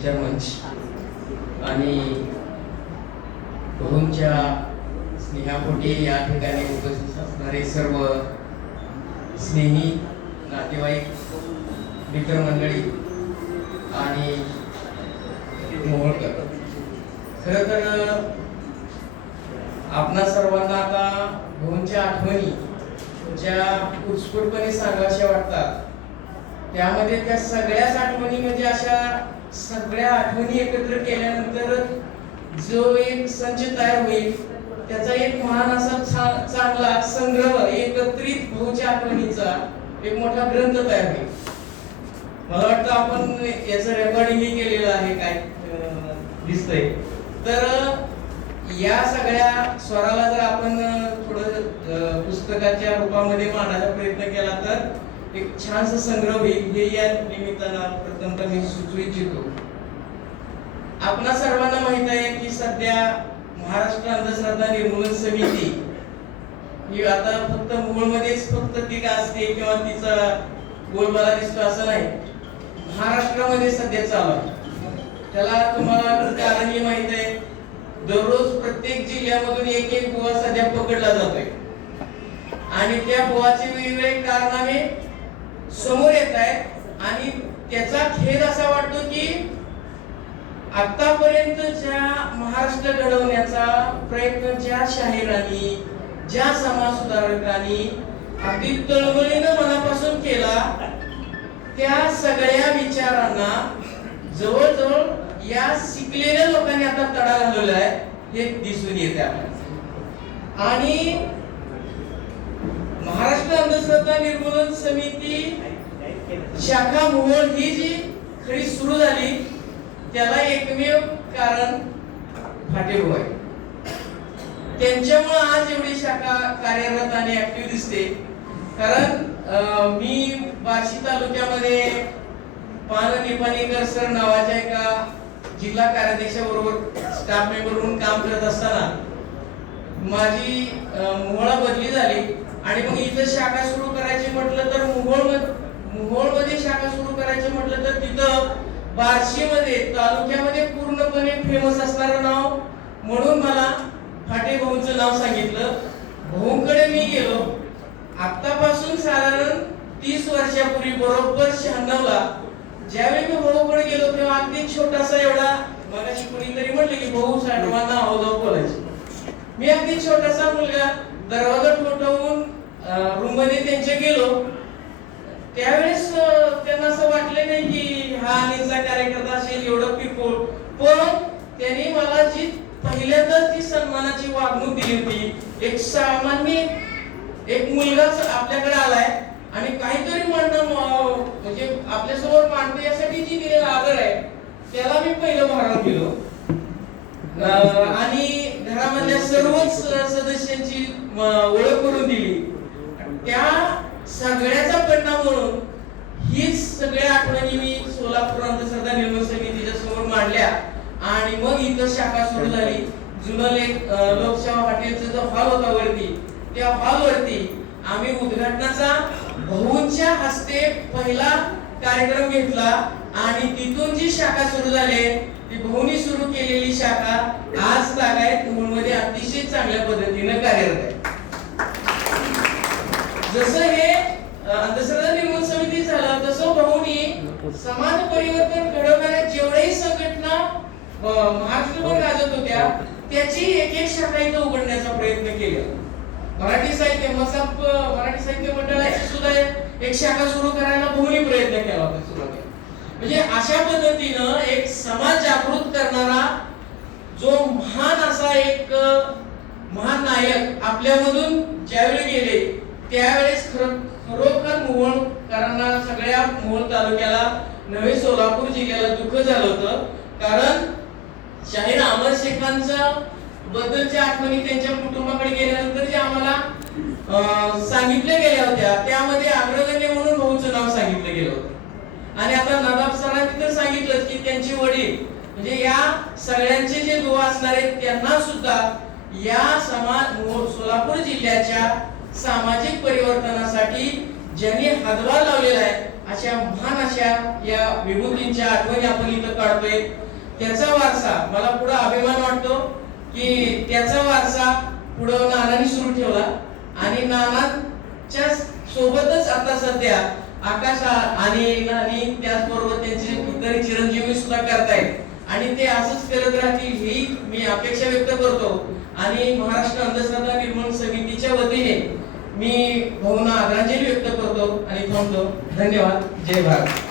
विचार मंच आणि बहुंच्या स्नेहापोटी या ठिकाणी उपस्थित असणारे सर्व स्नेही नातेवाईक मित्रमंडळी आणि मोहोळकर, खरं तर आपणा सर्वांना आता बहुंच्या आठवणी ज्या उत्स्फूर्तपणे सांगाव्याशा वाटतात, त्यामध्ये त्या सगळ्याच आठवणी म्हणजे अशा सगळ्या आठवणी एकत्र केल्यानंतर जो एक संच तयार होईल, त्याचा एक महान असा चांगला संग्रह एकत्रित बहुच्या आठवणीचा एक मोठा ग्रंथ तयार होईल. मला वाटतं आपण याचं रेकॉर्डिंग केलेलं आहे, काय दिसतंय. तर या सगळ्या स्वराला जर आपण थोडं पुस्तकाच्या रूपामध्ये मांडण्याचा प्रयत्न केला तर एक छानसा संग्रह होईल, हे या निमित्तानं प्रथमतः मी सुचवू इच्छितो. आपणा सर्वांना माहित आहे की सध्या महाराष्ट्र अंधश्रद्धा निर्मूलन समिती ही आता फक्त मूळमध्येच फक्त ती असते किंवा तिचा बोलबाला दिसतो असं नाही, महाराष्ट्रामध्ये सध्या चालू आहे. त्याला तुम्हाला कारणही माहित आहे, दररोज प्रत्येक जिल्ह्यामधून एक एक बुवा सध्या पकडला जातोय आणि त्या बुवाचे वेगवेगळे कारनामे समोर येत आहेत आणि त्याचा खेद असा वाटतो की आतापर्यंत ज्या महाराष्ट्र घडवण्याचा प्रयत्न ज्या शाहिरांनी, ज्या समाज सुधारकांनी अगदी तळमळीनं मनापासून केला, त्या सगळ्या विचारांना जवळजवळ या शिकलेल्या लोकांनी आता तडा घालवला आहे हे दिसून येते आपल्याला. आणि महाराष्ट्र अंधश्रद्धा निर्मूलन समिती शाखा मोहोळ ही जी खरी सुरू झाली, त्याला एकमेव कारण फाटेभाऊ आहे. त्यांच्यामुळे आज एवढी शाखा कार्यरत आणि ऍक्टिव्ह दिसते. कारण मी बार्शी तालुक्यामध्ये पान निपाणीकर सर नावाच्या एका जिल्हा कार्याध्यक्षाबरोबर स्टाफ मेंबर म्हणून काम करत असताना माझी मोहोळा बदली झाली आणि मग इथं शाखा सुरू करायची म्हटलं तर मोहोळमध्ये शाखा सुरू करायची म्हटलं तर तिथं बार्शीमध्ये तालुक्यामध्ये पूर्णपणे फेमस असणारं नाव म्हणून मला फाटे भाऊंचं नाव सांगितलं. भाऊंकडे मी गेलो. आतापासून साधारण 30 वर्षापूर्वी बरोबर 96 ला ज्यावेळी मी भाऊकडे गेलो तेव्हा अगदी छोटासा एवढा, मगाशी कोणीतरी म्हटलं की भाऊ साठवांना आवाजावर बोलायचे, मी अगदी छोटासा मुलगा दरवाजा ठोठावून रूम मध्ये त्यांच्या गेलो. त्यावेळेस त्यांना असं वाटलं नाही की हा अनिलचा कार्यकर्ता असेल एवढं किरकोळ, पण त्यांनी मला जी पहिल्यांदाच ती सन्मानाची वागणूक दिली होती. एक सामान्य एक मुलगा आपल्याकडे आलाय आणि काहीतरी म्हणणं म्हणजे आपल्यासमोर मांडतो यासाठी जी दिलेला आदर आहे त्याला मी पहिलं भारावून गेलो आणि घरामधल्या सर्वच सदस्यांची ओळख करून दिली. त्या सगळ्याचा परिणाम म्हणून हीच सगळ्या आठवणी मी सोलापूर अंधश्रद्धा निर्मूलन समितीच्या समोर मांडल्या आणि मग इथं शाखा सुरू झाली. जुनं लोकसेवा हॉटेलचा जो हॉल होता वरती, त्या हॉल वरती आम्ही उद्घाटनाचा भाऊंच्या हस्ते पहिला कार्यक्रम घेतला आणि तिथून जी शाखा सुरू झाली ती भाऊंनी सुरू केलेली शाखा आज तागायत मूळमध्ये अतिशय चांगल्या पद्धतीने कार्यरत आहे. जसं हे अंधश्रद्धा निर्मूलन समिती झालं तसं भाऊंनी समाज परिवर्तन घडवणाऱ्या जेवढ्याही संघटना महाराष्ट्रभर गाजत होत्या त्याची एक एक शाखा इथं उघडण्याचा प्रयत्न केला. मराठी साहित्य मसाप मराठी साहित्य मंडळाची सुद्धा एक शाखा सुरू करायला भाऊंनी प्रयत्न केला होता सुरुवातीला. म्हणजे अशा पद्धतीनं एक समाज जागृत करणारा जो महान असा एक महान नायक आपल्यामधून ज्यावेळी गेले त्यावेळेस खरोखर मोहोळकरांना, सगळ्या मोहोळ तालुक्याला नवे सोलापूर जिल्ह्याला दुःख झालं होतं. कारण शाहीर अमर शेखांच्या बद्दलच्या आठवणी त्यांच्या कुटुंबाकडे गेल्यानंतर जे आम्हाला सांगितल्या गेल्या होत्या त्यामध्ये अग्रगण्य म्हणून भाऊचं नाव सांगितलं गेलं होतं. आणि आता नदाब सरांनी तर सांगितलं की त्यांचे वडील म्हणजे या सगळ्यांचे जे दुवा असणार आहेत त्यांना सुद्धा या सोलापूर जिल्ह्याच्या सामाजिक परिवर्तनासाठी ज्यांनी हातभार लावलेला आहे अशा महान अशा या विभूतींच्या आठवणी आपण इथं काढतोय. त्याचा वारसा मला पुढे अभिमान वाटतो की त्याचा वारसा पुढे नानांनी सुरू ठेवला आणि नानांच्या सोबतच आता सध्या आकाश आणि त्याचबरोबर त्यांचे पुतणे चिरंजीवी सुद्धा करतायत आणि ते असंच करत राहतील ही मी अपेक्षा व्यक्त करतो. आणि महाराष्ट्र अंधश्रद्धा निर्मूलन समितीच्या वतीने मी भाऊंना आदरांजली व्यक्त करतो आणि थांबतो. धन्यवाद. जय भारत.